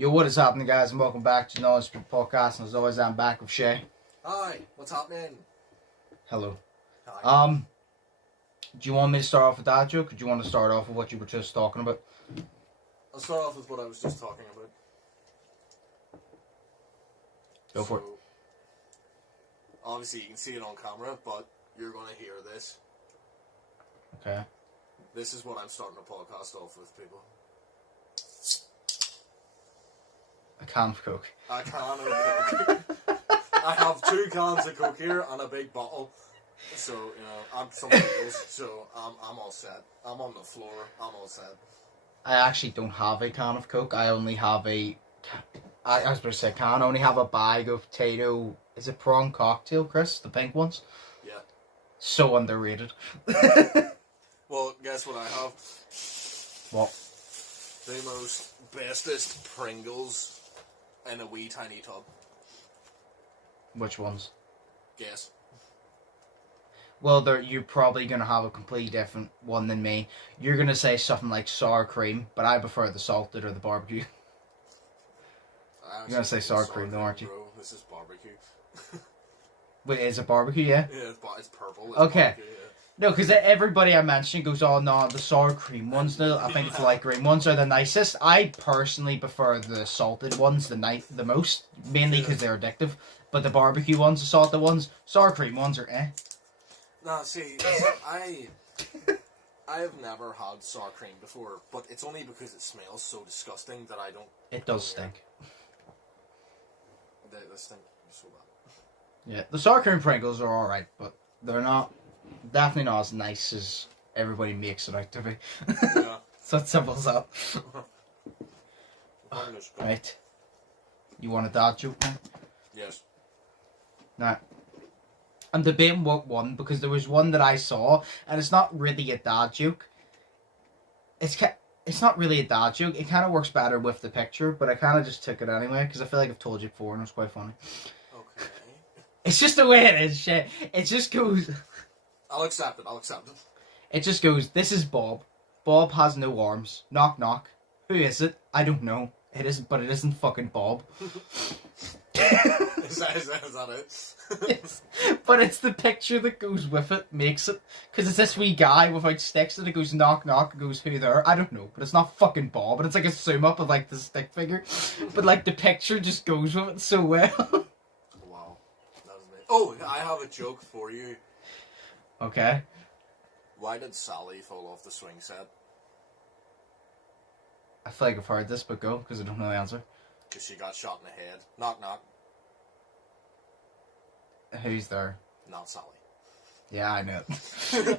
Yo, what is happening, guys, and welcome back to Undisputed podcast. And as always, I'm back with Shay. Hi, what's happening? Hello. Hi. Do you want me to start off with that joke, or do you want to start off with what you were just talking about? I'll start off with what I was just talking about. Go for it. Obviously, you can see it on camera, but you're going to hear this. Okay. This is what I'm starting a podcast off with, people. A can of Coke. A can of Coke. I have 2 cans of Coke here and a big bottle. So, you know, I'm some people's, so I'm all set. I'm on the floor, I'm all set. I actually don't have a can of Coke. I only have I was about to say can. I only have a bag of potato. Is it prawn cocktail, Chris? The pink ones? Yeah. So underrated. Well, guess what I have? What? The most bestest Pringles in a wee tiny tub. Which ones? Guess. Well, you're probably going to have a completely different one than me. You're going to say something like sour cream, but I prefer the salted or the barbecue. You're going to say sour cream, though, aren't you? Bro, this is barbecue. Wait, is it barbecue, yeah? Yeah, it's purple. It's okay. Barbecue, yeah. No, because everybody I mentioned goes, oh no, the sour cream ones, no, I think the light green ones are the nicest. I personally prefer the salted ones the most, mainly because they're addictive. But the barbecue ones, the salted ones, sour cream ones are eh. No, see, I have never had sour cream before, but it's only because it smells so disgusting that I don't... It does stink. They stink so bad. Yeah, the sour cream Pringles are alright, but they're definitely not as nice as everybody makes it out to be. Yeah. So it's simple as that. Right. You want a dad joke now? Yes. Nah. I'm debating what one, because there was one that I saw, and it's not really a dad joke. It's not really a dad joke. It kind of works better with the picture, but I kind of just took it anyway, because I feel like I've told you before, and it was quite funny. Okay. It's just the way it is, shit. It just goes... I'll accept it. It just goes, this is Bob. Bob has no arms. Knock, knock. Who is it? I don't know. It isn't, but it isn't fucking Bob. Is that it? Yes. But it's the picture that goes with it, makes it. Because it's this wee guy without sticks and it goes knock, knock, it goes, who there? I don't know, but it's not fucking Bob. But it's like a zoom up of like the stick figure. But like the picture just goes with it so well. Wow. That was amazing. Oh, I have a joke for you. Okay. Why did Sally fall off the swing set? I feel like I've heard this, but go, because I don't know the answer. Because she got shot in the head. Knock, knock. Who's there? Not Sally. Yeah, I know.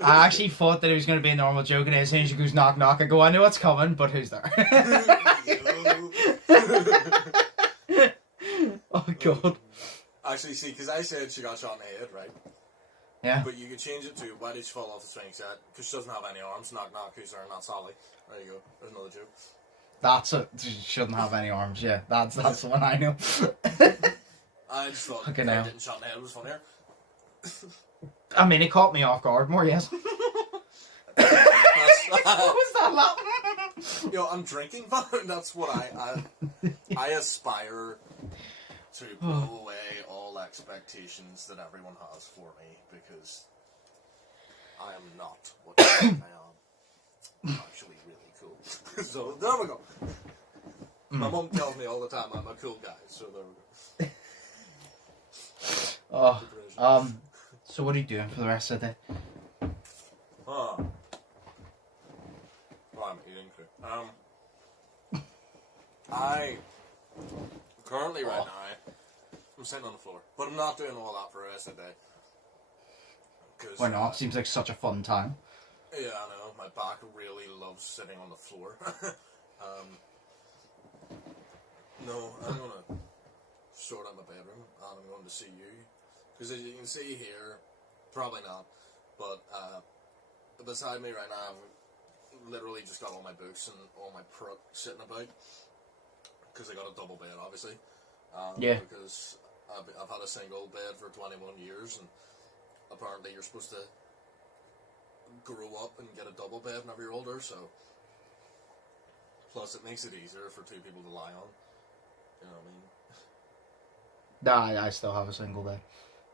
I actually thought that it was going to be a normal joke, and as soon as she goes knock, knock, I go, I know what's coming, but who's there? Oh, God. Actually, see, because I said she got shot in the head, right? Yeah. But you could change it to, why did she fall off the swing set? Because she doesn't have any arms. Knock, knock, who's there? Not Sally. There you go. There's another joke. That's it. She shouldn't have any arms, yeah. That's the one I know. I just thought okay, getting shot in the head was funnier. I mean, it caught me off guard more, yes. What was that laughing? Yo, I'm drinking, but that's what I aspire to blow away all expectations that everyone has for me, because I am not what I think I am. I'm actually really cool. So, there we go. My mum tells me all the time I'm a cool guy, so there we go. So what are you doing for the rest of the day? Well, I'm eating food. I currently right now I'm sitting on the floor, but I'm not doing all that for the rest of the day. Why not? Seems like such a fun time. Yeah, I know. My back really loves sitting on the floor. No, I'm gonna sort out my bedroom, and I'm going to see you. Because as you can see here, probably not, but beside me right now, I've literally just got all my books and all my prut sitting about. Because I got a double bed, obviously. Yeah. Because I've had a single bed for 21 years, and apparently you're supposed to grow up and get a double bed whenever you're older, so... Plus, it makes it easier for 2 people to lie on. You know what I mean? Nah, I still have a single bed.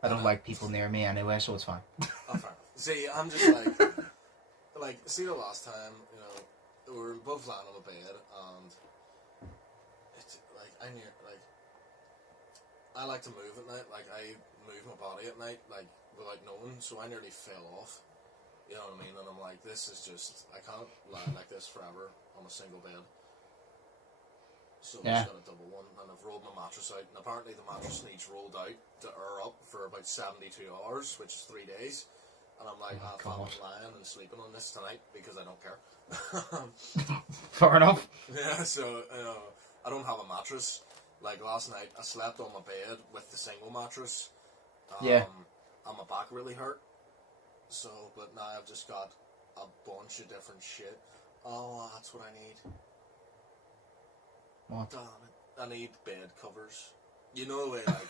I don't like people near me anyway, so it's fine. Oh, fair. See, I'm just like, see the last time, you know, we were both lying on the bed, and it's like I like to move at night. Like, I move my body at night, like, without knowing, so I nearly fell off. You know what I mean? And I'm like, this is just, I can't lie like this forever on a single bed. So I just got a double one, and I've rolled my mattress out, and apparently the mattress needs rolled out to air up for about 72 hours, which is 3 days. And I'm like, I'm lying and sleeping on this tonight because I don't care. Fair enough. Yeah, so, I don't have a mattress. Like, last night, I slept on my bed with the single mattress. And my back really hurt. So, but now I've just got a bunch of different shit. Oh, that's what I need. What? Damn it. I need bed covers. You know the way, like,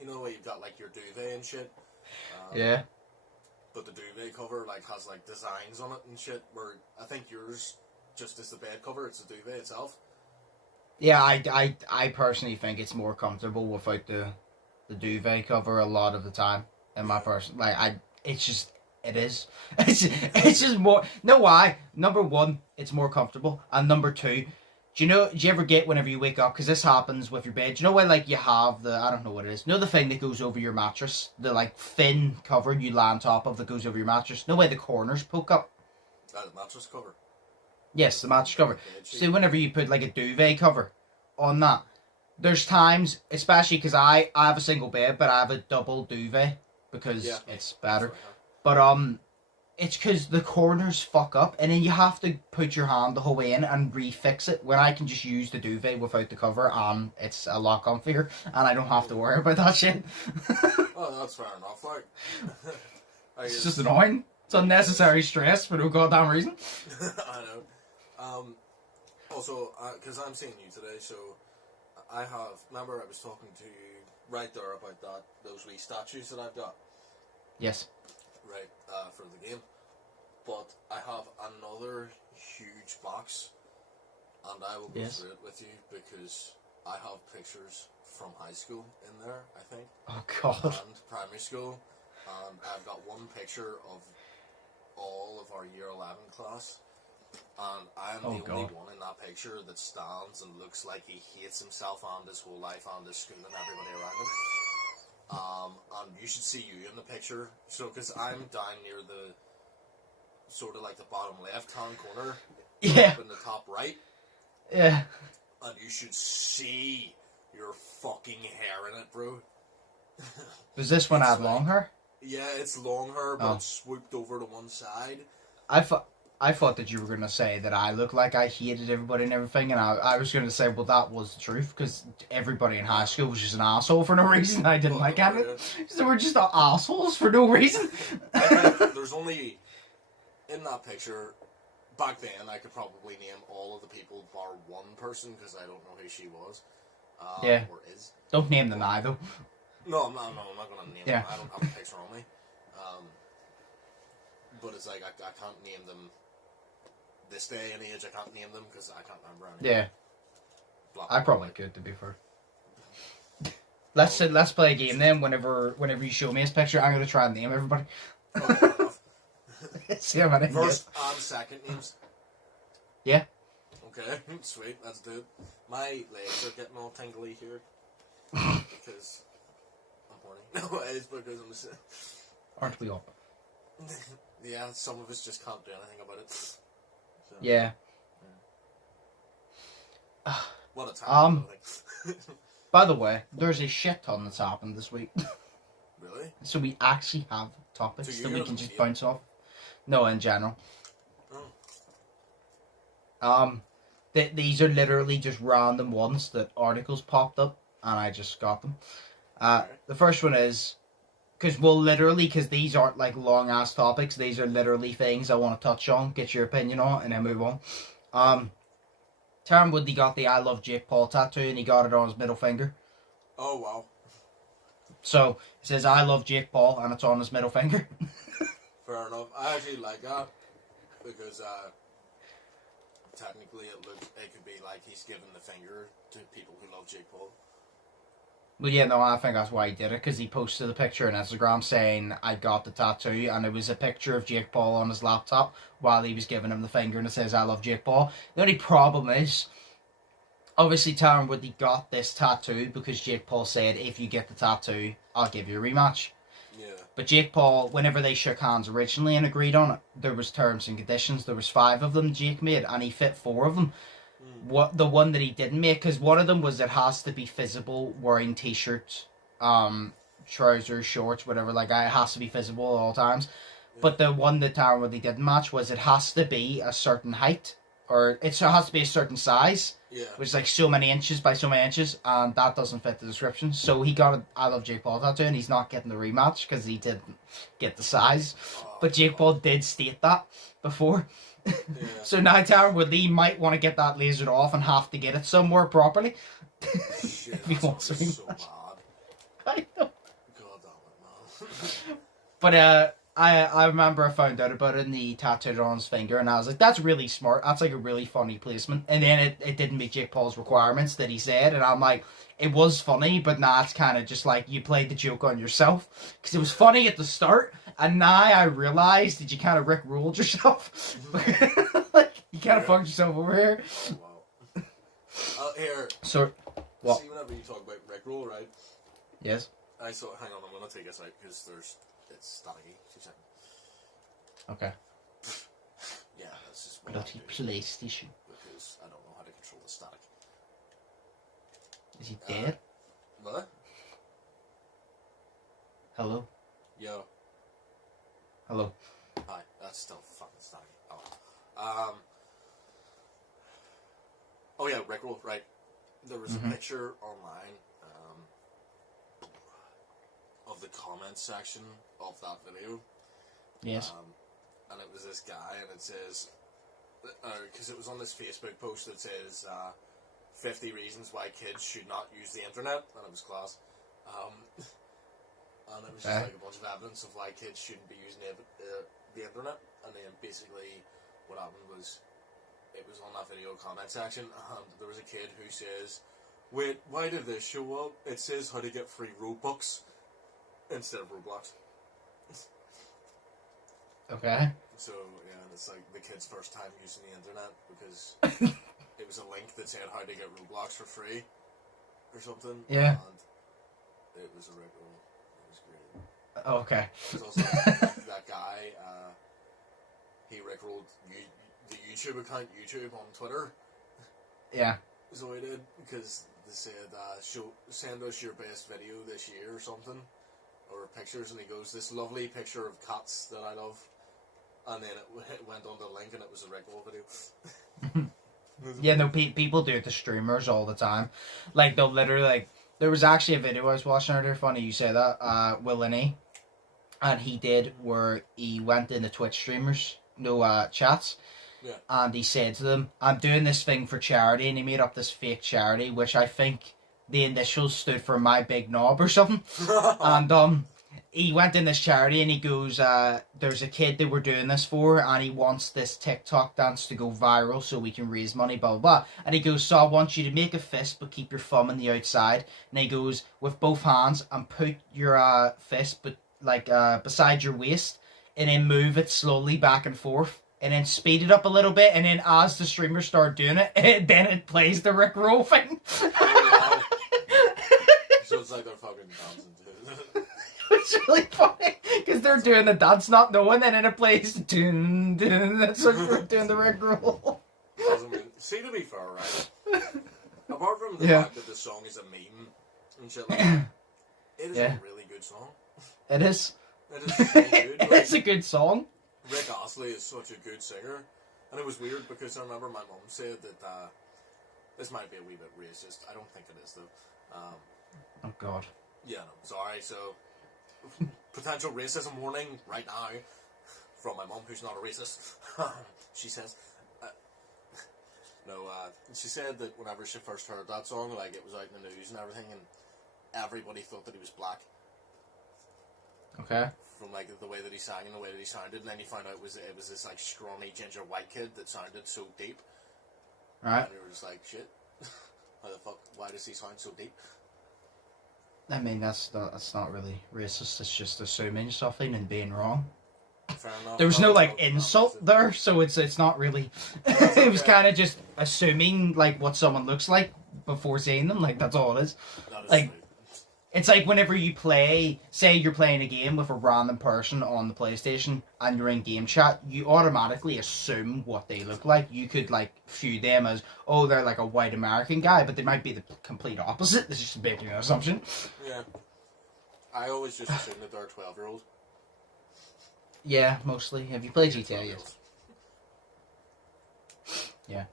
you've got, like, your duvet and shit? Yeah. But the duvet cover, like, has, like, designs on it and shit, where I think yours just is the bed cover, it's the duvet itself. Yeah, I personally think it's more comfortable without the duvet cover a lot of the time. In my person, like, it is. It's just more. No, why? Number one, it's more comfortable, and number two, do you ever get whenever you wake up? Because this happens with your bed. Do you know when, like, you have I don't know what it is. You know the thing that goes over your mattress, the, like, thin cover you lie on top of that goes over your mattress. No way the corners poke up. The mattress cover. Yes, the mattress cover. So whenever you put, like, a duvet cover on that, there's times, especially because I have a single bed, but I have a double duvet because it's better. But it's because the corners fuck up, and then you have to put your hand the whole way in and refix it. When I can just use the duvet without the cover, and it's a lot comfier, and I don't have to worry about that shit. Oh, that's fair enough. Like, it's just annoying. It's unnecessary stress for no goddamn reason. I know. Also, because I'm seeing you today, so I have. Remember, I was talking to you right there about those wee statues that I've got. Yes. Right, for the game. But I have another huge box, and I will go through it with you because I have pictures from high school in there, I think. Oh, God. And primary school. And I've got one picture of all of our year 11 class. And I am the only one in that picture that stands and looks like he hates himself and his whole life and his school and everybody around him. And you should see you in the picture. So, because I'm down near the, sort of like the bottom left-hand corner. Yeah. Up in the top right. Yeah. And you should see your fucking hair in it, bro. Does this one have long hair? Yeah, it's long hair, but it's swooped over to one side. I thought that you were going to say that I look like I hated everybody and everything, and I was going to say, well, that was the truth, because everybody in high school was just an asshole for no reason. I didn't like anything. So we're just assholes for no reason. I think there's only, in that picture, back then, I could probably name all of the people bar one person, because I don't know who she was. Or is. Don't name them now, though. No, I'm not going to name them. I don't have a picture on me. But it's like, I can't name them. This day and age, I can't name them because I can't remember any. Yeah. I probably could, to be fair. Let's play a game then. Whenever you show me this picture, I'm gonna try and name everybody. See how many. First and second names. Yeah. Okay, sweet. Let's do it. My legs are getting all tingly here because I'm horny. No, it's because I'm just. Aren't we all? Yeah, some of us just can't do anything about it. So, yeah. What a time. By the way, there's a shit ton that's happened this week. Really? So we actually have topics that we can just bounce off. No, in general. Oh. These are literally just random ones that articles popped up, and I just got them. The first one is, because these aren't like long ass topics, these are literally things I want to touch on, get your opinion on, and then move on. Tyron Woodley got the I Love Jake Paul tattoo, and he got it on his middle finger. Oh, wow. So, it says I Love Jake Paul, and it's on his middle finger. Fair enough. I actually like that, because technically it could be like he's giving the finger to people who love Jake Paul. Well, yeah, no, I think that's why he did it, because he posted a picture on Instagram saying, I got the tattoo, and it was a picture of Jake Paul on his laptop while he was giving him the finger, and it says, I love Jake Paul. The only problem is, obviously Tyron Woodley got this tattoo because Jake Paul said, if you get the tattoo, I'll give you a rematch. Yeah. But Jake Paul, whenever they shook hands originally and agreed on it, there was terms and conditions. There was 5 of them Jake made, and he fit 4 of them. What the one that he didn't make, because one of them was it has to be visible wearing t-shirts, trousers, shorts, whatever, like it has to be visible at all times. Yeah. But the one that Tyron Woodley didn't match was it has to be a certain height, or it has to be a certain size, which is like so many inches by so many inches, and that doesn't fit the description. So he got a I love Jake Paul tattoo, and he's not getting the rematch because he didn't get the size. But Jake Paul did state that before. Yeah. So now Tyron Woodley might want to get that lasered off and have to get it somewhere properly. Shit, if he wants to so bad. I know. God damn it, man. But I remember I found out about it and he tattooed it on his finger, and I was like, that's really smart. That's like a really funny placement. And then it didn't meet Jake Paul's requirements that he said, and I'm like, it was funny, but now it's kind of just like you played the joke on yourself. Because it was funny at the start, and now I realised that you kind of Rick ruled yourself. Like, you kind of fucked yourself over here. Oh, wow. Here. So, what? See, whenever you talk about Rick roll, right? Yes. Hang on, I'm gonna take this out because it's staticky. 2 seconds. Okay. Yeah, that's just what Bloody I do, PlayStation. because I don't know how to control the static. Is he dead? What? Hello? Yo. Hello. Hi. That's still fucking static. Oh yeah, Rickroll, right. There was a picture online of the comments section of that video. Yes. And it was this guy, and it says, because it was on this Facebook post that says 50 reasons why kids should not use the internet, and it was class. And it was just like a bunch of evidence of why kids shouldn't be using the internet. And then basically what happened was, it was on that video comment section, and there was a kid who says, wait, why did this show up? It says how to get free Robux instead of Roblox. Okay. So, yeah, it's like the kid's first time using the internet, because it was a link that said how to get Roblox for free, or something. Yeah. And it was a Rickroll. It was great. Okay. It was also that guy, he Rickrolled the YouTube account, YouTube, on Twitter. Yeah. So he did, because they said, send us your best video this year or something, or pictures, and he goes, this lovely picture of cats that I love, and then it went on the link, and it was a Rickroll video. Yeah, no, people do it to streamers all the time. Like, they'll literally, like, there was actually a video I was watching earlier, funny you say that, Woodley, and he did where he went into Twitch streamers, chats, yeah. And he said to them, I'm doing this thing for charity, and he made up this fake charity, which I think the initials stood for My Big Knob or something. And he went in this charity, and he goes, there's a kid that we're doing this for, and he wants this TikTok dance to go viral so we can raise money, blah, blah, blah. And he goes, so I want you to make a fist, but keep your thumb on the outside. And he goes, with both hands, and put your fist beside your waist, and then move it slowly back and forth. And then speed it up a little bit, and then as the streamers start doing it, then it plays the Rickroll thing. Oh, wow. So it's like they're fucking dancing too. It's really funny, because they're doing the dance not knowing, and then it plays dun, dun, that's what we're doing the Rickroll. See, to be fair, right? Apart from the fact that the song is a meme and shit like that, it is a really good song. It is. It is really good. Like, it's a good song. Rick Astley is such a good singer, and it was weird because I remember my mum said that this might be a wee bit racist. I don't think it is though. Oh God. Yeah, no, sorry. So, potential racism warning right now from my mum, who's not a racist. She says, she said that whenever she first heard that song, like it was out in the news and everything, and everybody thought that he was black. Okay. From like the way that he sang and the way that he sounded, and then you found out it was this like scrawny ginger white kid that sounded so deep. Right. And you were just like, shit. How the fuck? Why does he sound so deep? I mean, that's not really racist. It's just assuming something and being wrong. Fair enough. There was no like insult there, so it's not really. It was kind of just assuming like what someone looks like before seeing them. Like that's all it is. That is Like sweet. it's like whenever you play, say you're playing a game with a random person on the PlayStation and you're in game chat, you automatically assume what they look like. You could like view them as, oh, they're like a white American guy, but they might be the complete opposite. It's just making an assumption. Yeah. I always just assume that they're 12-year-olds. Yeah, mostly. Have you played GTA yet? Yeah.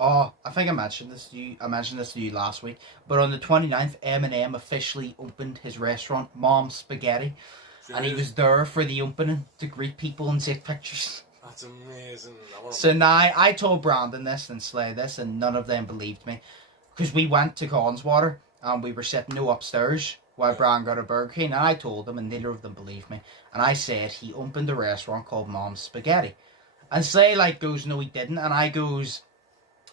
Oh, I think I mentioned this to you. I mentioned this to you last week. But on the 29th, Eminem officially opened his restaurant, Mom's Spaghetti. And he was there for the opening to greet people and take pictures. That's amazing. So now, I told Brandon this and Slay this, and none of them believed me. Because we went to Conswater, and we were sitting upstairs while Brian got a Burger King, and I told them, and neither of them believed me. And I said he opened a restaurant called Mom's Spaghetti. And Slay, like, goes, no, he didn't. And I goes...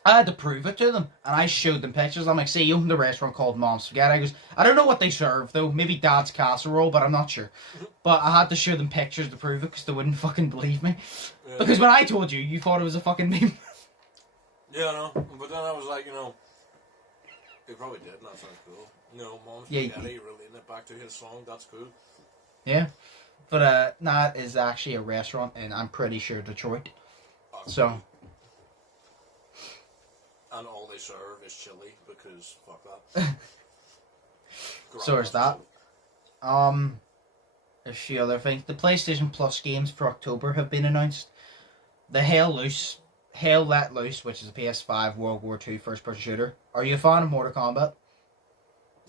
I had to prove it to them, and I showed them pictures. I'm like, see, you opened a restaurant called Mom's Spaghetti. I goes, I don't know what they serve, though. Maybe Dad's casserole, but I'm not sure. But I had to show them pictures to prove it, because they wouldn't fucking believe me. Yeah. Because when I told you, you thought it was a fucking meme. Yeah, I know. But then I was like, they probably did, and that sounds cool. Mom's Spaghetti, relating it back to his song, that's cool. Yeah. But, that is actually a restaurant, and I'm pretty sure Detroit. So... Cool. And all they serve is chili, because fuck that. So is that. A few other things. The PlayStation Plus games for October have been announced. The Hell Let Loose, which is a PS5 World War II first-person shooter. Are you a fan of Mortal Kombat?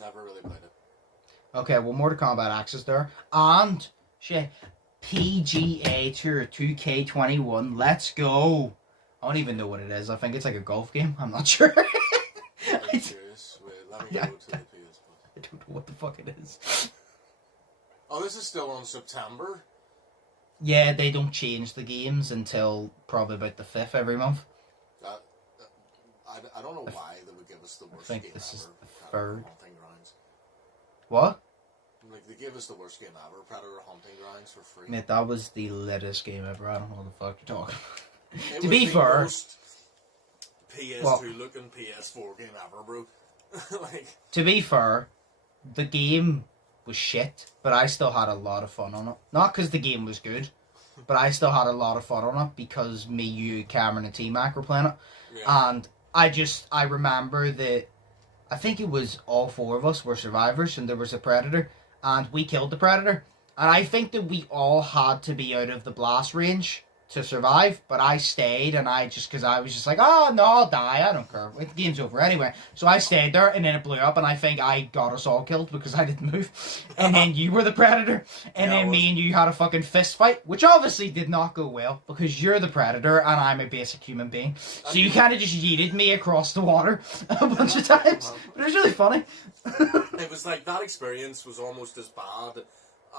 Never really played it. Okay, well, Mortal Kombat X is there. And, shit, PGA Tour 2K21. Let's go. I don't even know what it is. I think it's like a golf game. I'm not sure. I'm curious. Wait, let me go to the PS. I don't know what the fuck it is. Oh, this is still on September? Yeah, they don't change the games until probably about the 5th every month. I don't know why they would give us the worst game ever. I think this is the 3rd. What? Like, they give us the worst game ever, Predator Hunting Grounds, for free. Mate, that was the latest game ever. I don't know what the fuck you're talking about. To be fair, most PS2 looking PS4 game ever, bro. Like, to be fair, the game was shit, but I still had a lot of fun on it. Not because the game was good, but I still had a lot of fun on it because me, you, Cameron, and T-Mac were playing it. Yeah. And I remember that I think it was all 4 of us were survivors, and there was a predator, and we killed the predator. And I think that we all had to be out of the blast range to survive, but I stayed, and because I was just like, oh no, I'll die, I don't care, the game's over anyway. So I stayed there, and then it blew up, and I think I got us all killed because I didn't move. And then you were the predator, and then me and you had a fucking fist fight, which obviously did not go well because you're the predator and I'm a basic human being. So you kind of just yeeted me across the water a bunch of times, but it was really funny. It was like that experience was almost as bad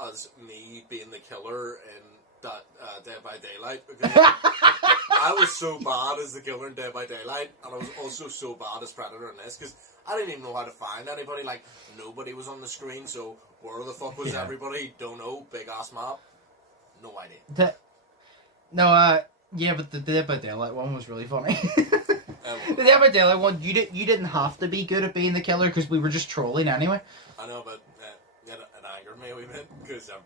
as me being the killer in that Dead by Daylight, because I was so bad as the killer in Dead by Daylight, and I was also so bad as Predator in this, because I didn't even know how to find anybody. Like, nobody was on the screen, so where the fuck was everybody? Don't know. Big ass map. No idea. Yeah, but the Dead by Daylight one was really funny. The Dead by Daylight one, you didn't have to be good at being the killer because we were just trolling anyway. I know, but it angered me a wee bit because I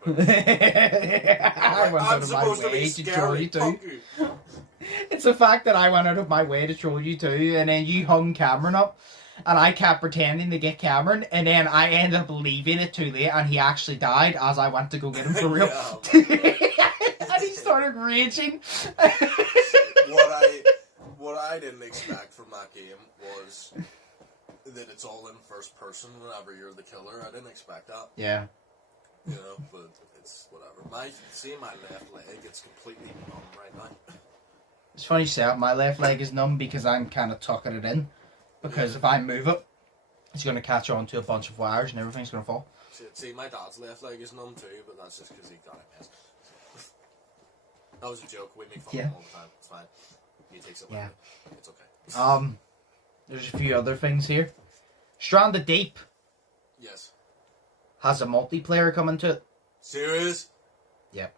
went out of my way to troll you too. It's the fact that I went out of my way to troll you too, and then you hung Cameron up, and I kept pretending to get Cameron, and then I ended up leaving it too late, and he actually died as I went to go get him for real. And he started raging. What I didn't expect from that game was that it's all in first person whenever you're the killer. I didn't expect that. Yeah. You know, but it's whatever. My left leg, it's completely numb right now. It's funny you say that. My left leg is numb because I'm kind of tucking it in. Because if I move it, it's going to catch on to a bunch of wires and everything's going to fall. See, my dad's left leg is numb too, but that's just because he got MS. That was a joke. We make fun of him all the time. It's fine. He takes it lightly. It's okay. There's a few other things here. Stranded Deep Yes. has a multiplayer coming to it. Serious? Yep.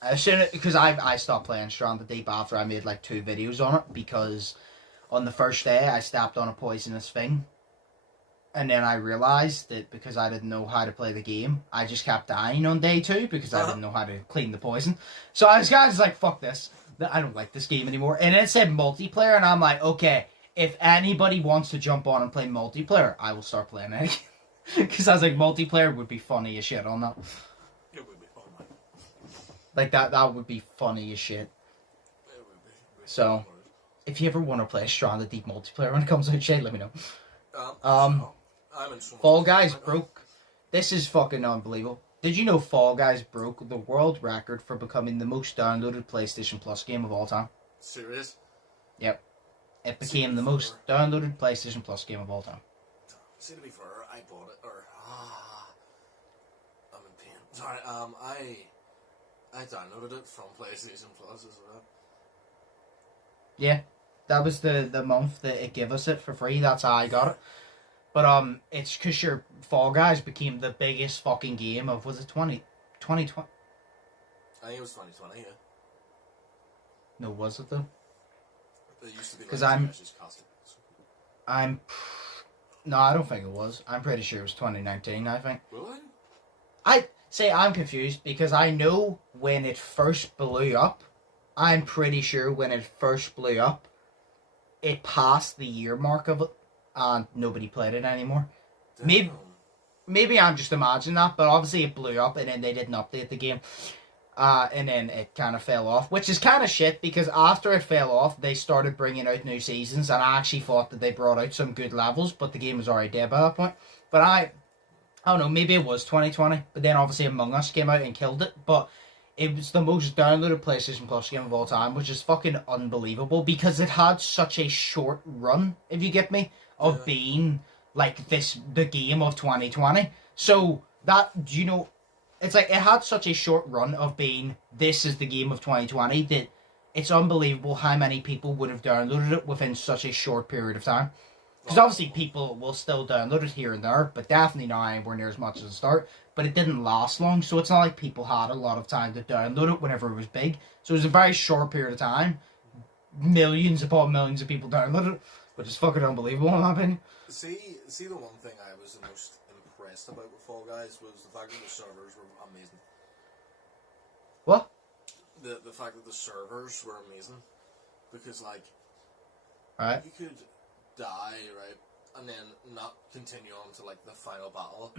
As soon because I stopped playing Stranded Deep after I made like 2 videos on it, because on the first day I stepped on a poisonous thing, and then I realised that because I didn't know how to play the game, I just kept dying on day 2 because I didn't know how to clean the poison. So I was kind of just like, fuck this. I don't like this game anymore. And it said multiplayer, and I'm like, okay, if anybody wants to jump on and play multiplayer, I will start playing it. Because I was like, multiplayer would be funny as shit on that. It would be. Oh my. Like, that would be funny as shit. It would be. So, if you ever want to play a Stranded Deep multiplayer when it comes out, shit, let me know. I'm in so much Fall Guys right now. broke. This is fucking unbelievable. Did you know Fall Guys broke the world record for becoming the most downloaded PlayStation Plus game of all time? Serious? Yep. It became the most downloaded PlayStation Plus game of all time. See, to be fair, I bought it, or I'm in pain. Sorry, I downloaded it from PlayStation Plus as well. Yeah. That was the month that it gave us it for free. That's how I got it. But it's because your Fall Guys became the biggest fucking game of, was it 2020? I think it was 2020, yeah. No, was it though? It used to be 'Cause like I'm- just costume. No, I don't think it was. I'm pretty sure it was 2019, I think. Really? I'm confused because I know when it first blew up, I'm pretty sure when it first blew up, it passed the year mark of it and nobody played it anymore. Damn. Maybe I'm just imagining that, but obviously it blew up and then they didn't update the game. And then it kind of fell off, which is kind of shit because after it fell off, they started bringing out new seasons, and I actually thought that they brought out some good levels, but the game was already dead by that point. But I don't know, maybe it was 2020, but then obviously Among Us came out and killed it, but it was the most downloaded PlayStation Plus game of all time, which is fucking unbelievable because it had such a short run, if you get me, of being like the game of 2020. So that, you know, it's like it had such a short run of being this is the game of 2020 that it's unbelievable how many people would have downloaded it within such a short period of time. Because obviously people will still download it here and there, but definitely not anywhere near as much as the start. But it didn't last long, so it's not like people had a lot of time to download it whenever it was big. So it was a very short period of time. Millions upon millions of people downloaded it, which is fucking unbelievable in my opinion. See, the one thing I was the most impressed about with Fall Guys was the fact that the servers were amazing. What? The fact that the servers were amazing. Because, like, Right. you could die, right, and then not continue on to, like, the final battle,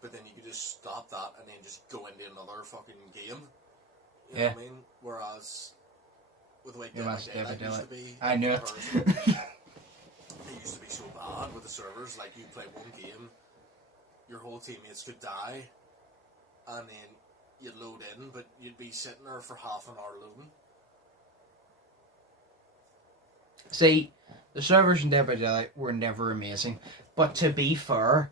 but then you could just stop that and then just go into another fucking game. You know what I mean? Whereas, with the way Dead by Daylight used to be... I knew it. It used to be so bad with the servers, like, you play one game, your whole teammates could die, and then you'd load in, but you'd be sitting there for half an hour loading. See, the servers in Dead by Daylight were never amazing. But to be fair,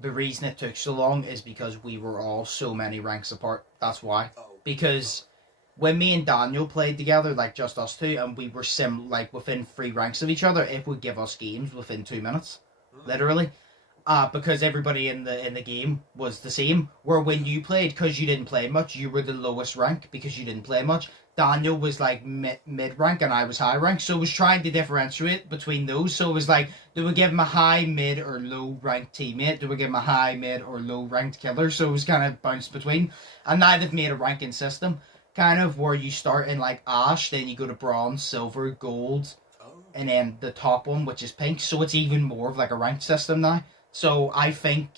the reason it took so long is because we were all so many ranks apart. That's why. Because when me and Daniel played together, like just us two, and we were within 3 ranks of each other, it would give us games within 2 minutes. Literally. Because everybody in the game was the same. Where when you played, because you didn't play much, you were the lowest rank because you didn't play much. Daniel was like mid rank and I was high rank, so it was trying to differentiate between those. So it was like, do we give him a high, mid, or low ranked teammate? Do we give him a high, mid, or low ranked killer? So it was kind of bounced between. And now they've made a ranking system, kind of where you start in like Ash, then you go to Bronze, Silver, Gold, and then the top one, which is Pink. So it's even more of like a ranked system now. So I think,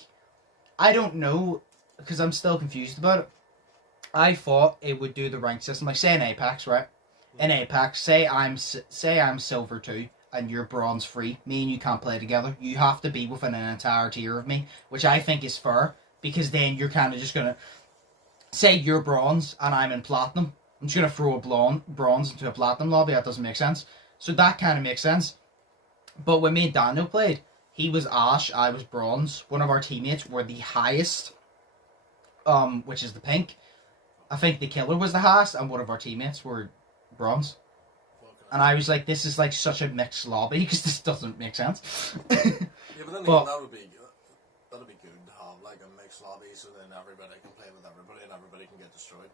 I don't know, because I'm still confused about it. I thought it would do the rank system, like say in Apex, right? In Apex, say I'm Silver 2 and you're Bronze 3. Me and you can't play together. You have to be within an entire tier of me, which I think is fair, because then you're kind of just gonna say you're Bronze and I'm in Platinum. I'm just gonna throw a Bronze into a Platinum lobby. That doesn't make sense. So that kind of makes sense. But when me and Daniel played, he was Ash, I was Bronze. One of our teammates were the highest, which is the Pink. I think the killer was the highest, and one of our teammates were Bronze. Fucking And I was like, this is like such a mixed lobby because this doesn't make sense. Yeah, but then But- that would be good to have like a mixed lobby, so then everybody can play with everybody and everybody can get destroyed.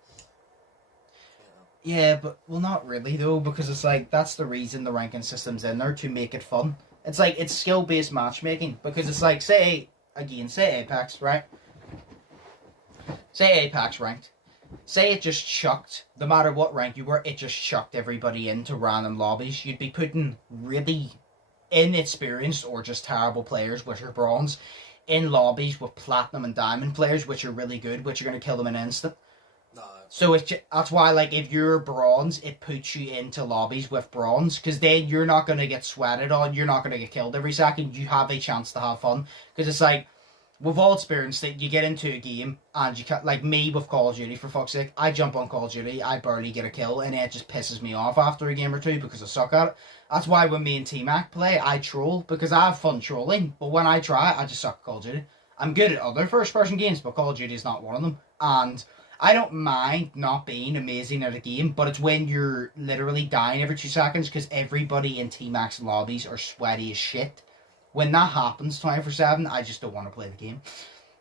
Yeah, but well, not really though, because it's like that's the reason the ranking system's in there, to make it fun. It's like it's skill based matchmaking, because it's like say Apex, right? Say Apex ranked. Say it just chucked, no matter what rank you were, it just chucked everybody into random lobbies. You'd be putting really inexperienced or just terrible players, which are bronze, in lobbies with platinum and diamond players, which are really good, which are going to kill them in an instant. No, So that's why, like, if you're bronze, it puts you into lobbies with bronze, because then you're not going to get sweated on, you're not going to get killed every second, you have a chance to have fun. Because it's like, we've all experienced it, you get into a game, and you can't, like me with Call of Duty, for fuck's sake, I jump on Call of Duty, I barely get a kill, and it just pisses me off after a game or two, because I suck at it. That's why when me and T-Mac play, I troll, because I have fun trolling, but when I try, I just suck at Call of Duty. I'm good at other first-person games, but Call of Duty is not one of them, and I don't mind not being amazing at a game, but it's when you're literally dying every 2 seconds because everybody in T-Max lobbies are sweaty as shit. When that happens 24/7, I just don't want to play the game.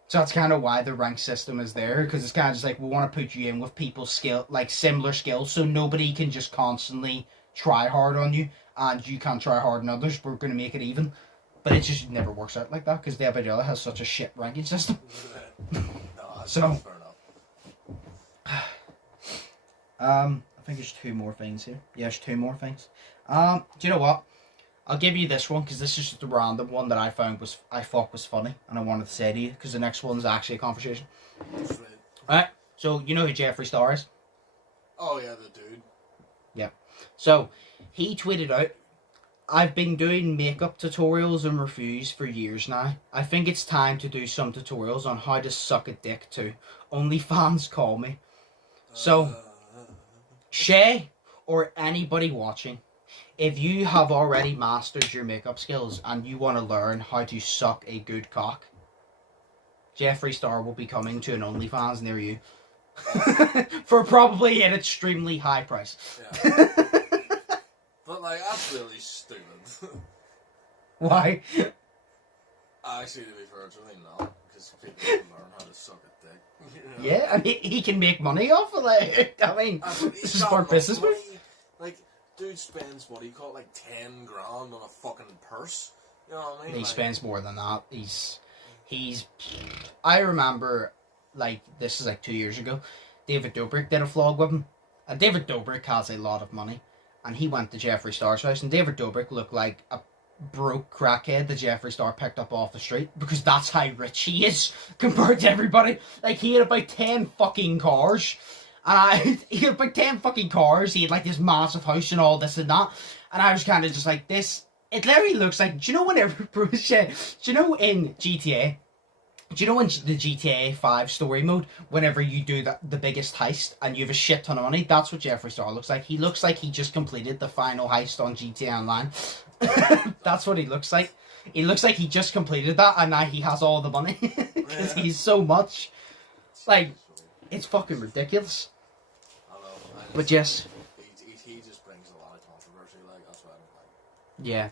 So that's kind of why the rank system is there, because it's kind of just like, we want to put you in with people's skill, like similar skills, so nobody can just constantly try hard on you, and you can't try hard on others. We're going to make it even. But it just never works out like that, because the Episode has such a shit ranking system. no, that's So- fair enough. I think there's two more things here. Yeah, there's two more things. Do you know what? I'll give you this one because this is just a random one that I thought was funny, and I wanted to say to you because the next one's actually a conversation. Sweet. Alright, so you know who Jeffree Star is? Oh yeah, the dude. Yeah. So he tweeted out, "I've been doing makeup tutorials and reviews for years now. I think it's time to do some tutorials on how to suck a dick too. Only fans call me." So Shay, or anybody watching, if you have already mastered your makeup skills and you want to learn how to suck a good cock, Jeffree Star will be coming to an OnlyFans near you. For probably an extremely high price. Yeah. But like, that's really stupid. Why? Actually, to be fair, it's really not, because people can learn how to suck a dick. You know? Yeah, I mean, he can make money off of it. I mean, this is for business move. Like, dude spends, what do you call it, like 10 grand on a fucking purse? You know what I mean? He Like, spends more than that. He's. I remember, like, this is like 2 years ago. David Dobrik did a vlog with him, and David Dobrik has a lot of money, and he went to Jeffree Star's house, and David Dobrik looked like a broke crackhead that Jeffree Star picked up off the street, because that's how rich he is compared to everybody. Like, he had about 10 fucking cars. He had about 10 fucking cars. He had like this massive house and all this and that. And I was kind of just like, this. It literally looks like, do you know whenever, do you know in GTA? Do you know in the GTA 5 story mode, whenever you do the biggest heist and you have a shit ton of money, that's what Jeffree Star looks like. He looks like he just completed the final heist on GTA Online. That's what he looks like. He looks like he just completed that and now he has all the money. Because he's so much. Like, it's fucking ridiculous. I don't know. But yes. He just brings a lot of controversy, like, that's what I don't like. Yeah.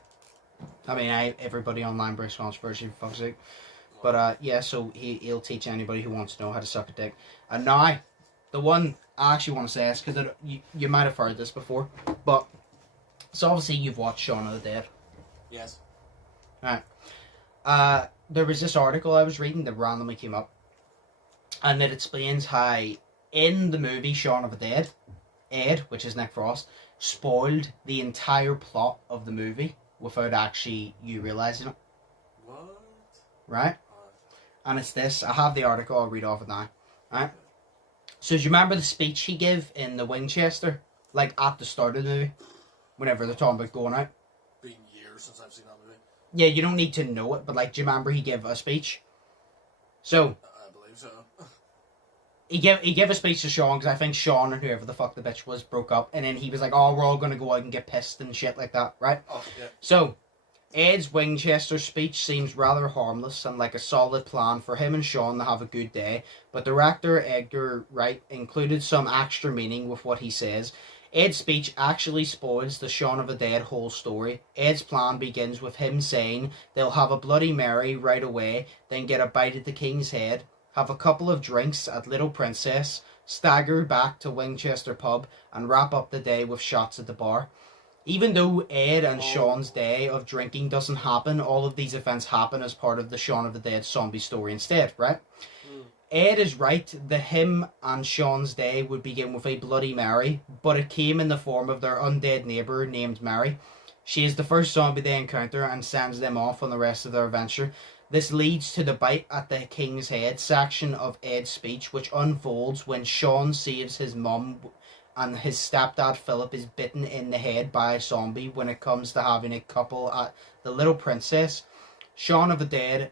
I mean, everybody online brings controversy, for fuck's sake. But, yeah, so he'll teach anybody who wants to know how to suck a dick. And now, the one I actually want to say is, because you might have heard this before, but, so obviously you've watched Shaun of the Dead. Yes. Right. There was this article I was reading that randomly came up, and it explains how, in the movie Shaun of the Dead, Ed, which is Nick Frost, spoiled the entire plot of the movie without actually you realising it. What? Right? And it's this. I have the article. I'll read off it now. Right? So do you remember the speech he gave in the Winchester? Like at the start of the movie? Whenever they're talking about going out? Been years since I've seen that movie. Yeah, you don't need to know it, but like, do you remember he gave a speech? So, I believe so. he gave a speech to Sean, because I think Sean and whoever the fuck the bitch was broke up, and then he was like, oh, we're all going to go out and get pissed and shit like that, right? Oh, yeah. So, Ed's Winchester speech seems rather harmless and like a solid plan for him and Sean to have a good day, but director Edgar Wright included some extra meaning with what he says. Ed's speech actually spoils the Shaun of the Dead whole story. Ed's plan begins with him saying they'll have a Bloody Mary right away, then get a bite at the king's head, have a couple of drinks at Little Princess, stagger back to Winchester pub, and wrap up the day with shots at the bar. Even though Ed and Shaun's day of drinking doesn't happen, all of these events happen as part of the Shaun of the Dead zombie story instead, right? Ed is right that him and Shaun's day would begin with a Bloody Mary, but it came in the form of their undead neighbour named Mary. She is the first zombie they encounter and sends them off on the rest of their adventure. This leads to the bite at the king's head section of Ed's speech, which unfolds when Shaun saves his mum and his stepdad Philip is bitten in the head by a zombie when it comes to having a couple at the Little Princess. Shaun of the Dead.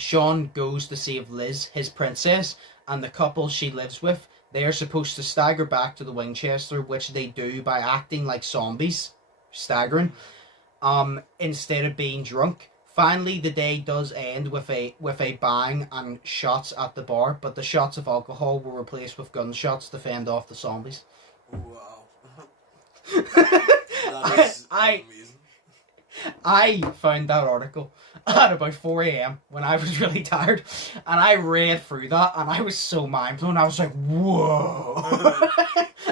Shaun goes to save Liz, his princess, and the couple she lives with. They are supposed to stagger back to the Winchester, which they do by acting like zombies, staggering, instead of being drunk. Finally, the day does end with a bang and shots at the bar, but the shots of alcohol were replaced with gunshots to fend off the zombies. Wow. That is amazing. I found that article at about 4 a.m. when I was really tired, and I read through that, and I was so mind blown. I was like, whoa.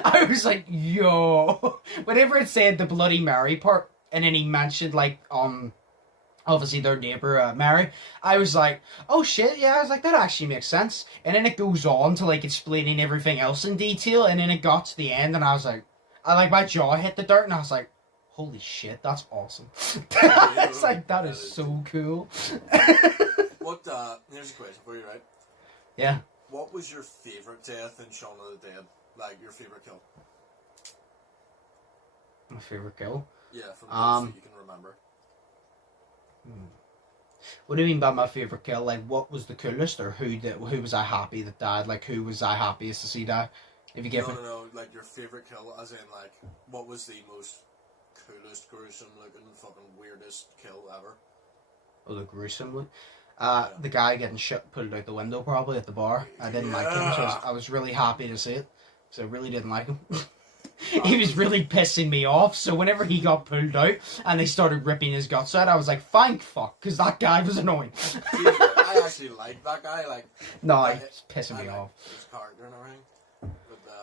I was like, yo. Whenever it said the Bloody Mary part, and then he mentioned, like, obviously their neighbour, Mary, I was like, oh shit, yeah, I was like, that actually makes sense. And then it goes on to, like, explaining everything else in detail, and then it got to the end, and I was like, my jaw hit the dirt, and I was like, holy shit, that's awesome. It's like, that is so cool. Here's a question for you, right? Yeah. What was your favourite death in Shaun of the Dead? Like, your favourite kill? My favourite kill? Yeah, from those that you can remember. What do you mean by my favourite kill? Like, what was the coolest, or who was I happy that died? Like, who was I happiest to see die? If you get me. No, like, your favourite kill, as in, like, what was the most coolest, gruesome looking, fucking weirdest kill ever? Oh, the gruesome one? The guy getting pulled out the window probably at the bar. I didn't like him, so I was really happy to see it. So I really didn't like him. He was really pissing me off, so whenever he got pulled out and they started ripping his guts out, I was like, thank fuck, because that guy was annoying. I actually liked that guy. Like, no, he was pissing me off. His character and everything.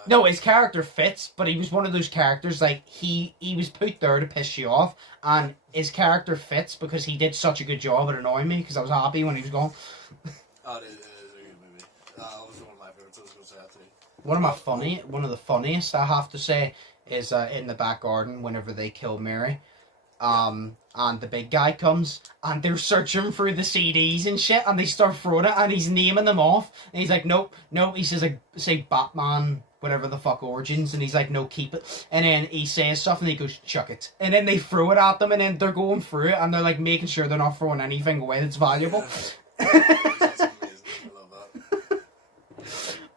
No, his character fits, but he was one of those characters, like, he was put there to piss you off, and his character fits because he did such a good job at annoying me, because I was happy when he was gone. Oh, it is a good movie. That was one of my favourites, I was going to say that too. One of the funniest, I have to say, is in the back garden whenever they kill Mary. And the big guy comes, and they're searching through the CDs and shit, and they start throwing it, and he's naming them off, and he's like, nope, he says, like, say Batman, whatever the fuck, Origins, and he's like, no, keep it, and then he says stuff, and he goes, chuck it, and then they throw it at them, and then they're going through it, and they're, like, making sure they're not throwing anything away that's valuable. Yeah. That's amazing, I love that.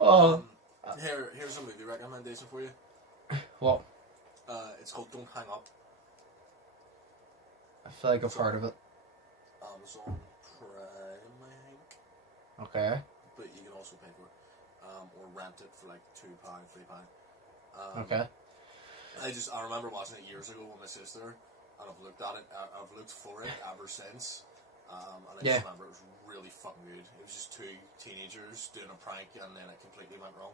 Oh. Here's a movie recommendation for you. What? It's called Don't Hang Up. I feel like I've heard of it. Amazon Prime, I think. Okay. But you can also pay for it. Or rent it for like £2, £3. Okay. I remember watching it years ago with my sister, and I've looked at it, I've looked for it ever since. And I just remember it was really fucking good. It was just two teenagers doing a prank, and then it completely went wrong.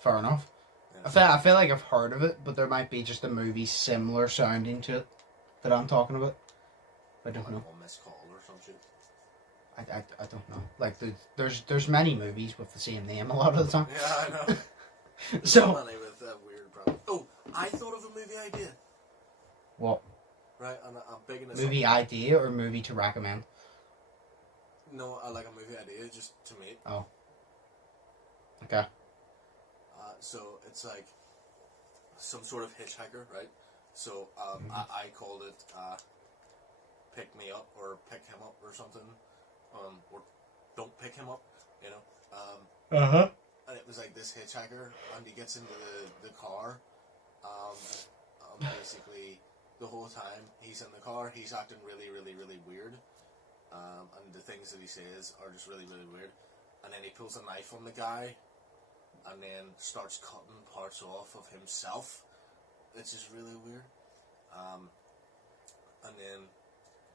Fair enough. Yeah. I feel like I've heard of it, but there might be just a movie similar sounding to it that I'm talking about. I don't know. Missed Call or some shit. I don't know. Like, there's many movies with the same name a lot of the time. Yeah, I know. So many with weird problems. Oh, I thought of a movie idea. What? Right, and I'm big in this. Movie idea or movie to recommend? No, I like a movie idea just to make. Oh. Okay. So it's like some sort of hitchhiker, right? So I called it Pick Me Up or Pick Him Up or something, or Don't Pick Him Up, you know. And it was like this hitchhiker, and he gets into the car. Basically, the whole time he's in the car, he's acting really, really, really weird. And the things that he says are just really, really weird. And then he pulls a knife on the guy and then starts cutting parts off of himself. It's just really weird. And then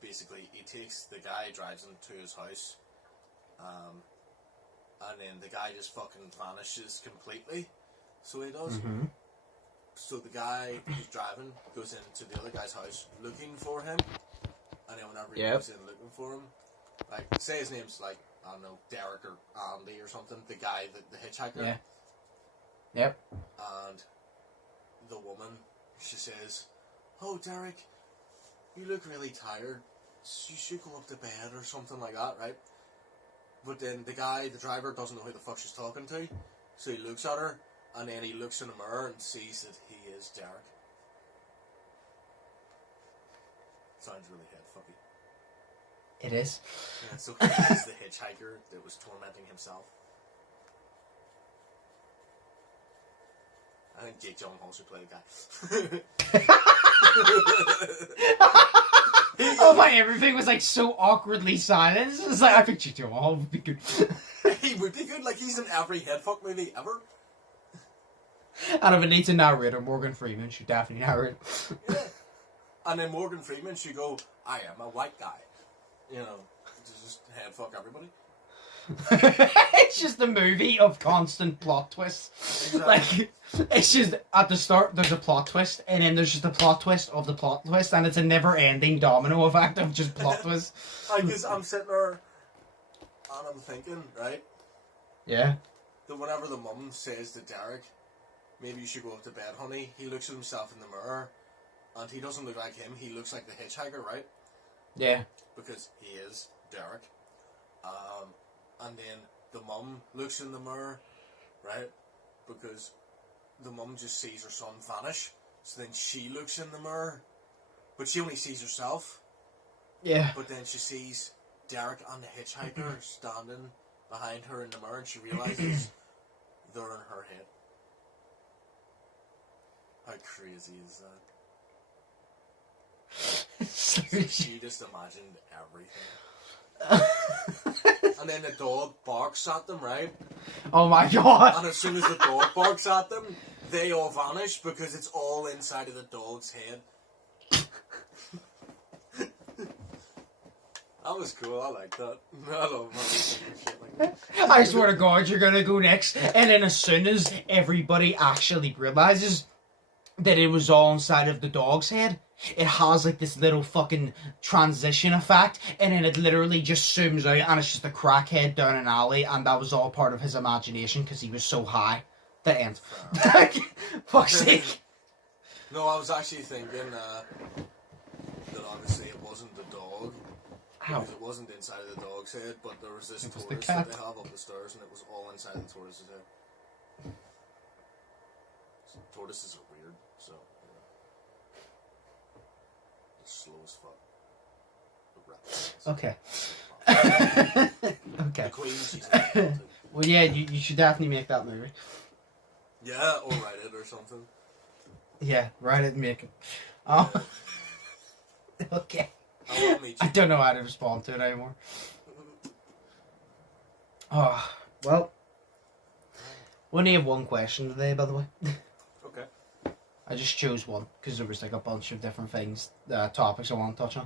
basically he takes the guy, drives him to his house, and then the guy just fucking vanishes completely. So he does. Mm-hmm. So the guy who's driving goes into the other guy's house looking for him, and then whenever he goes in looking for him, like, say his name's like, I don't know, Derek or Andy or something, the guy, the hitchhiker. Yeah. Yep. And the woman, she says, "Oh, Derek, you look really tired. You should go up to bed," or something like that, right? But then the guy, the driver, doesn't know who the fuck she's talking to, so he looks at her, and then he looks in the mirror and sees that he is Derek. Sounds really head-fucky. It is. Yeah, so he is the hitchhiker that was tormenting himself. I think Jake Gyllenhaal should play the guy. Oh my! Everything was like so awkwardly silent. It's like, I think Jake Gyllenhaal would be good. He would be good. Like, he's in every headfuck movie ever. And if it needs a narrator, Morgan Freeman should definitely narrate. Yeah. And then Morgan Freeman should go, "I am a white guy." You know, just headfuck everybody. It's just a movie of constant plot twists. Exactly. Like, it's just at the start there's a plot twist, and then there's just a plot twist of the plot twist, and it's a never-ending domino effect of just plot twists. Because I'm sitting there and I'm thinking, right, Yeah. that whenever the mum says to Derek, "Maybe you should go up to bed, honey," he looks at himself in the mirror, and he doesn't look like him. He looks like the hitchhiker, right? Yeah. Because he is Derek. And then the mum looks in the mirror, right? Because the mum just sees her son vanish. So then she looks in the mirror, but she only sees herself. Yeah. But then she sees Derek and the hitchhiker standing behind her in the mirror, and she realizes they're in her head. How crazy is that? So she just imagined everything. And then the dog barks at them, right? Oh my god. And as soon as the dog barks at them, they all vanish because it's all inside of the dog's head. That was cool, I like that. I love shit like that. I swear to God, you're gonna go next, and then as soon as everybody actually realizes that it was all inside of the dog's head, it has like this little fucking transition effect, and then it literally just zooms out, and it's just a crackhead down an alley, and that was all part of his imagination because he was so high. The end. Fuck's sake. No, I was actually thinking that obviously it wasn't the dog. How? Because it wasn't inside of the dog's head, but there was this It was the tortoise cat. that they have up the stairs, and it was all inside the tortoise's head. So tortoises are weird, so they're slow as fuck. Okay. The Okay. Queen, she's too. Well, yeah, you should definitely make that movie. Yeah, or write it or something. Yeah, write it and make it. Oh. Okay. I want me I to. don't know how to respond to it anymore. Oh, well. We only have one question today, by the way. Okay. I just chose one because there was like a bunch of different things, topics I want to touch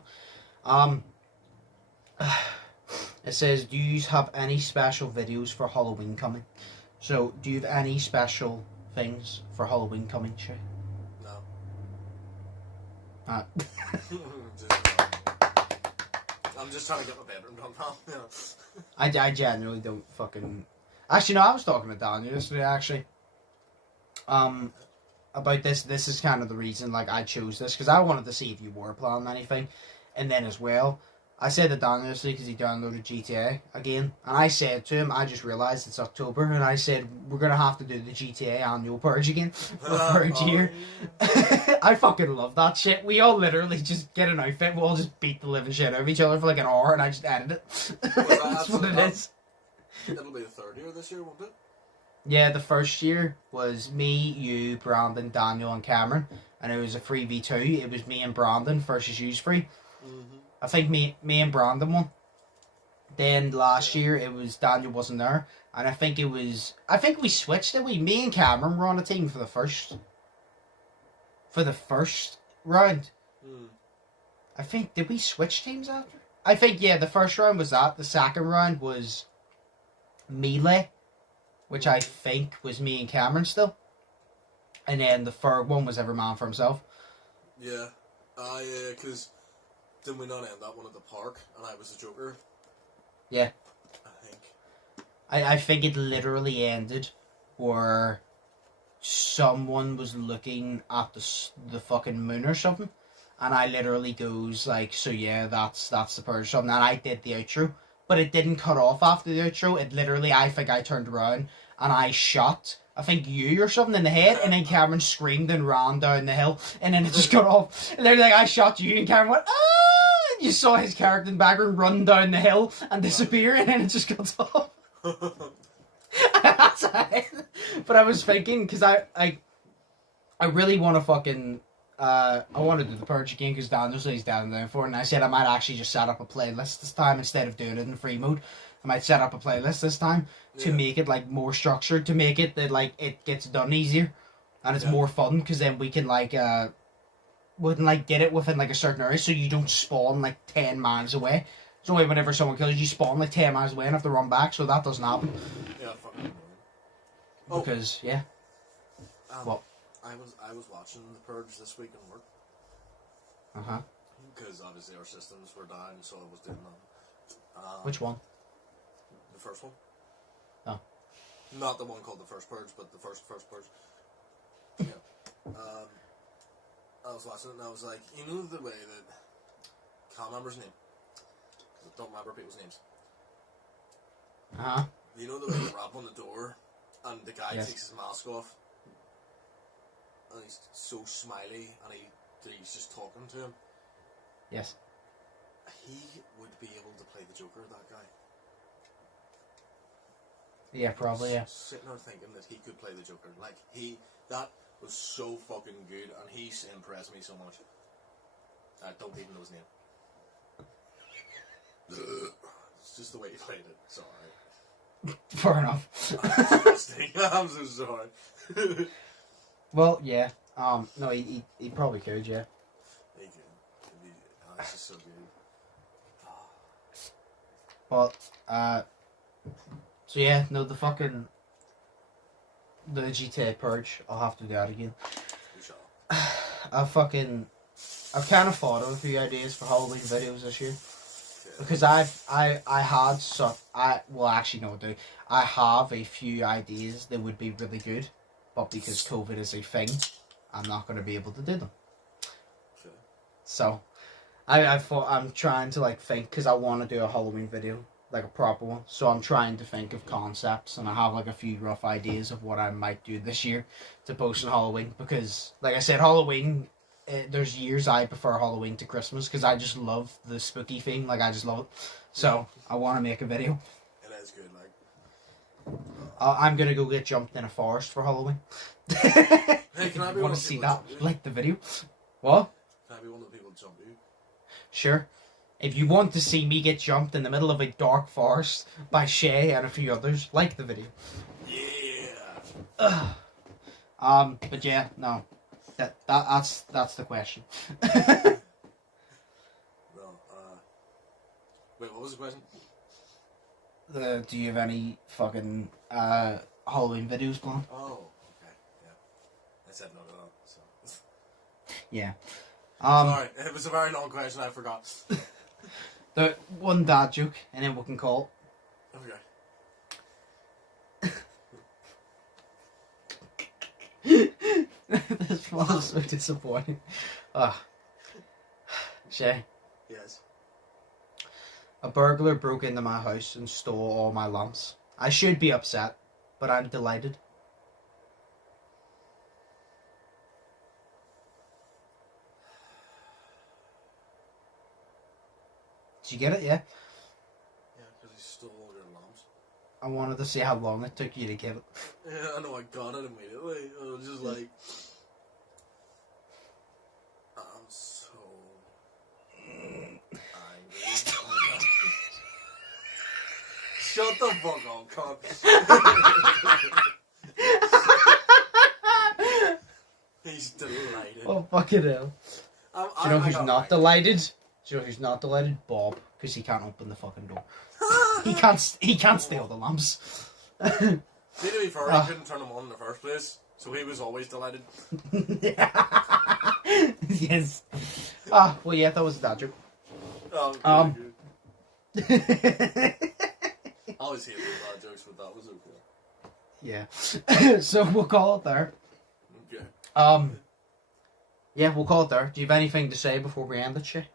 on. It says, do you have any special videos for Halloween coming? So, do you have any special things for Halloween coming, Shay? No. Uh, Just, I'm just trying to get my bedroom done now. Yeah. I genuinely don't fucking... Actually, no, I was talking to Daniel yesterday, actually. About this. This is kind of the reason, like, I chose this, because I wanted to see if you were planning anything. And then as well, I said to Daniel yesterday, because he downloaded GTA again, and I said to him, I just realised it's October, and I said, we're going to have to do the GTA annual purge again, for purge year. I fucking love that shit. We all literally just get an outfit, we'll all just beat the living shit out of each other for like an hour, and I just edit it. That's what it is. It'll be the third year this year, won't it? Yeah, the first year was me, you, Brandon, Daniel, and Cameron, and it was a 3v2. It was me and Brandon versus you three. Mm-hmm. I think me and Brandon won. Then last year it was Daniel wasn't there, and I think we switched it. Me and Cameron were on a team for the first round. I think, did we switch teams after? I think, yeah, the first round was that. The second round was Melee, which I think was me and Cameron still. And then the third one was every man for himself. Yeah. Because didn't we not end that one at the park and I was the Joker? Yeah. I think. I think it literally ended where someone was looking at the fucking moon or something. And I literally goes like, so yeah, that's the purge something. And I did the outro, but it didn't cut off after the outro. It literally, I think I turned around and I shot, I think you or something in the head, and then Cameron screamed and ran down the hill, and then it just cut off. And then like I shot you, and Cameron went, ah! And you saw his character in the background run down the hill and disappear, and then it just cuts off. That's it. But I was thinking, because I really want to fucking. I want to do the purge again because Daniel said he's down there for it, and I said I might actually just set up a playlist this time instead of doing it in free mode. I might set up a playlist this time to make it like more structured, to make it that like it gets done easier and it's more fun, because then we can like wouldn't like get it within like a certain area, so you don't spawn like 10 miles away. So whenever someone kills you, spawn like 10 miles away and have to run back, so that doesn't happen. Yeah, fucking Because yeah. What? I was watching The Purge this week in work. Because obviously our systems were down, so I was doing them. Which one? The first one. Oh. Not the one called The First Purge, but the first Purge. Yeah. I was watching it and I was like, you know the way that... Can't remember his name. Because I don't remember people's names. You know the way they rap on the door and the guy takes his mask off? And he's so smiley, and he's just talking to him. Yes. He would be able to play the Joker, that guy. Yeah, probably, yeah. Sitting there thinking that he could play the Joker. Like, that was so fucking good, and he's impressed me so much. I don't even know his name. It's just the way he played it. It's alright. Fair enough. I'm so sorry. Well, yeah. No, he probably could, yeah. He could. It's just so good. But, so yeah, no, the GTA Purge, I'll have to do that again. I've kind of thought of a few ideas for Halloween videos this year. Because I have a few ideas that would be really good, but because COVID is a thing, I'm not going to be able to do them. Sure. So, I'm trying to like think, because I want to do a Halloween video, like a proper one. So I'm trying to think of concepts, and I have like a few rough ideas of what I might do this year to post on Halloween. Because, like I said, Halloween. There's years I prefer Halloween to Christmas because I just love the spooky thing. Like, I just love it. So, I want to make a video. It is good, like. I'm going to go get jumped in a forest for Halloween. Hey, can I be one want of to see the people that? jump you? Like the video? What? Can I be one of the people jump you? Sure. If you want to see me get jumped in the middle of a dark forest by Shay and a few others, like the video. Yeah. But yeah, no. That's the question. Well, wait, what was the question? Do you have any fucking Halloween videos planned? Oh, okay, yeah. I said no to that, so. Yeah. Sorry, it was a very long question, I forgot. The one dad joke, and then we can call Okay. This was so disappointing. Shay. Yes. A burglar broke into my house and stole all my lamps. I should be upset, but I'm delighted. Did you get it? Yeah? Yeah, because he stole all your lamps. I wanted to see how long it took you to get it. Yeah, I know, I got it immediately. I was just like... I'm so... angry. Shut the fuck up, cunt. He's delighted. Oh, fucking hell. Do you know who's not delighted? Do you know who's not delighted? Bob, because he can't open the fucking door. He can't steal the lamps. See, to be fair, he couldn't turn them on in the first place, so he was always delighted. Yes. Well, yeah, that was a dad joke. Oh, good. I always hate bad jokes, but that was okay. Yeah. So we'll call it there. Okay. Yeah, we'll call it there. Do you have anything to say before we end it, Shay?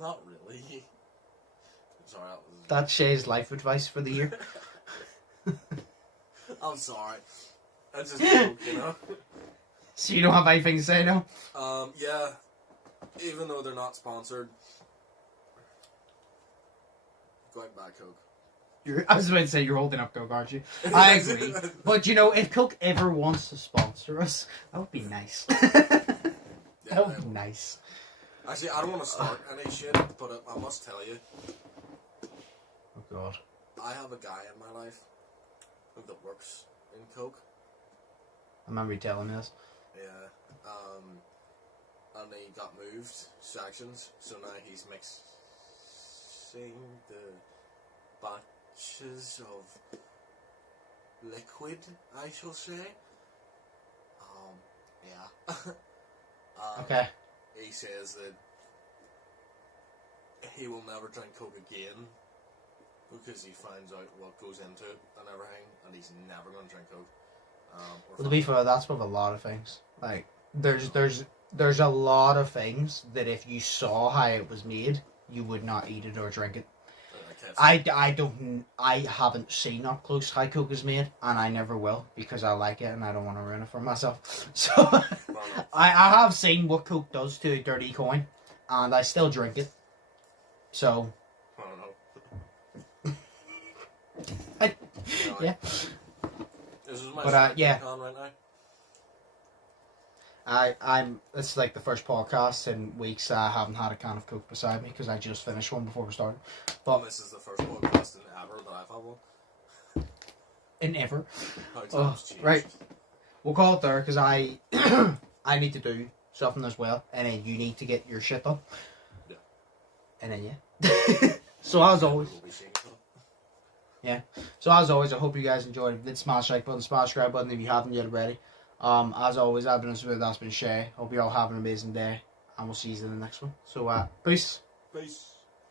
Not really. Sorry, That's Shay's life advice for the year. I'm sorry. That's just a joke, you know? So you don't have anything to say now? Yeah. Even though they're not sponsored. Go ahead and buy Coke. I was about to say you're holding up Coke, aren't you? I agree. But you know, if Coke ever wants to sponsor us, that would be nice. That would be nice. Actually, I don't want to start any shit, but I must tell you. Oh God. I have a guy in my life that works in Coke. I remember you telling me this. Yeah. And he got moved sections, so now he's mixing the batches of liquid, I shall say. Yeah. Okay. He says that he will never drink Coke again because he finds out what goes into it and everything, and he's never going to drink Coke. Well, to be fair, that's with a lot of things. Like, there's a lot of things that if you saw how it was made, you would not eat it or drink it. I haven't seen up close how Coke is made, and I never will because I like it and I don't want to ruin it for myself. So I have seen what Coke does to a dirty coin, and I still drink it. So I don't know. Yeah. This is my yeah. on right now. It's like the first podcast in weeks I haven't had a can of Coke beside me because I just finished one before we started. But this is the first podcast in ever that I've had one. in ever. How times changed. Right. We'll call it there because I need to do something as well, and then you need to get your shit done. Yeah. And then So as always. Yeah. So as always, I hope you guys enjoyed it. Did smash like button, smash subscribe button if you haven't yet already. As always, I've been Undisputed, that's been Shay. Hope you all have an amazing day, and we'll see you in the next one. So, peace. Peace.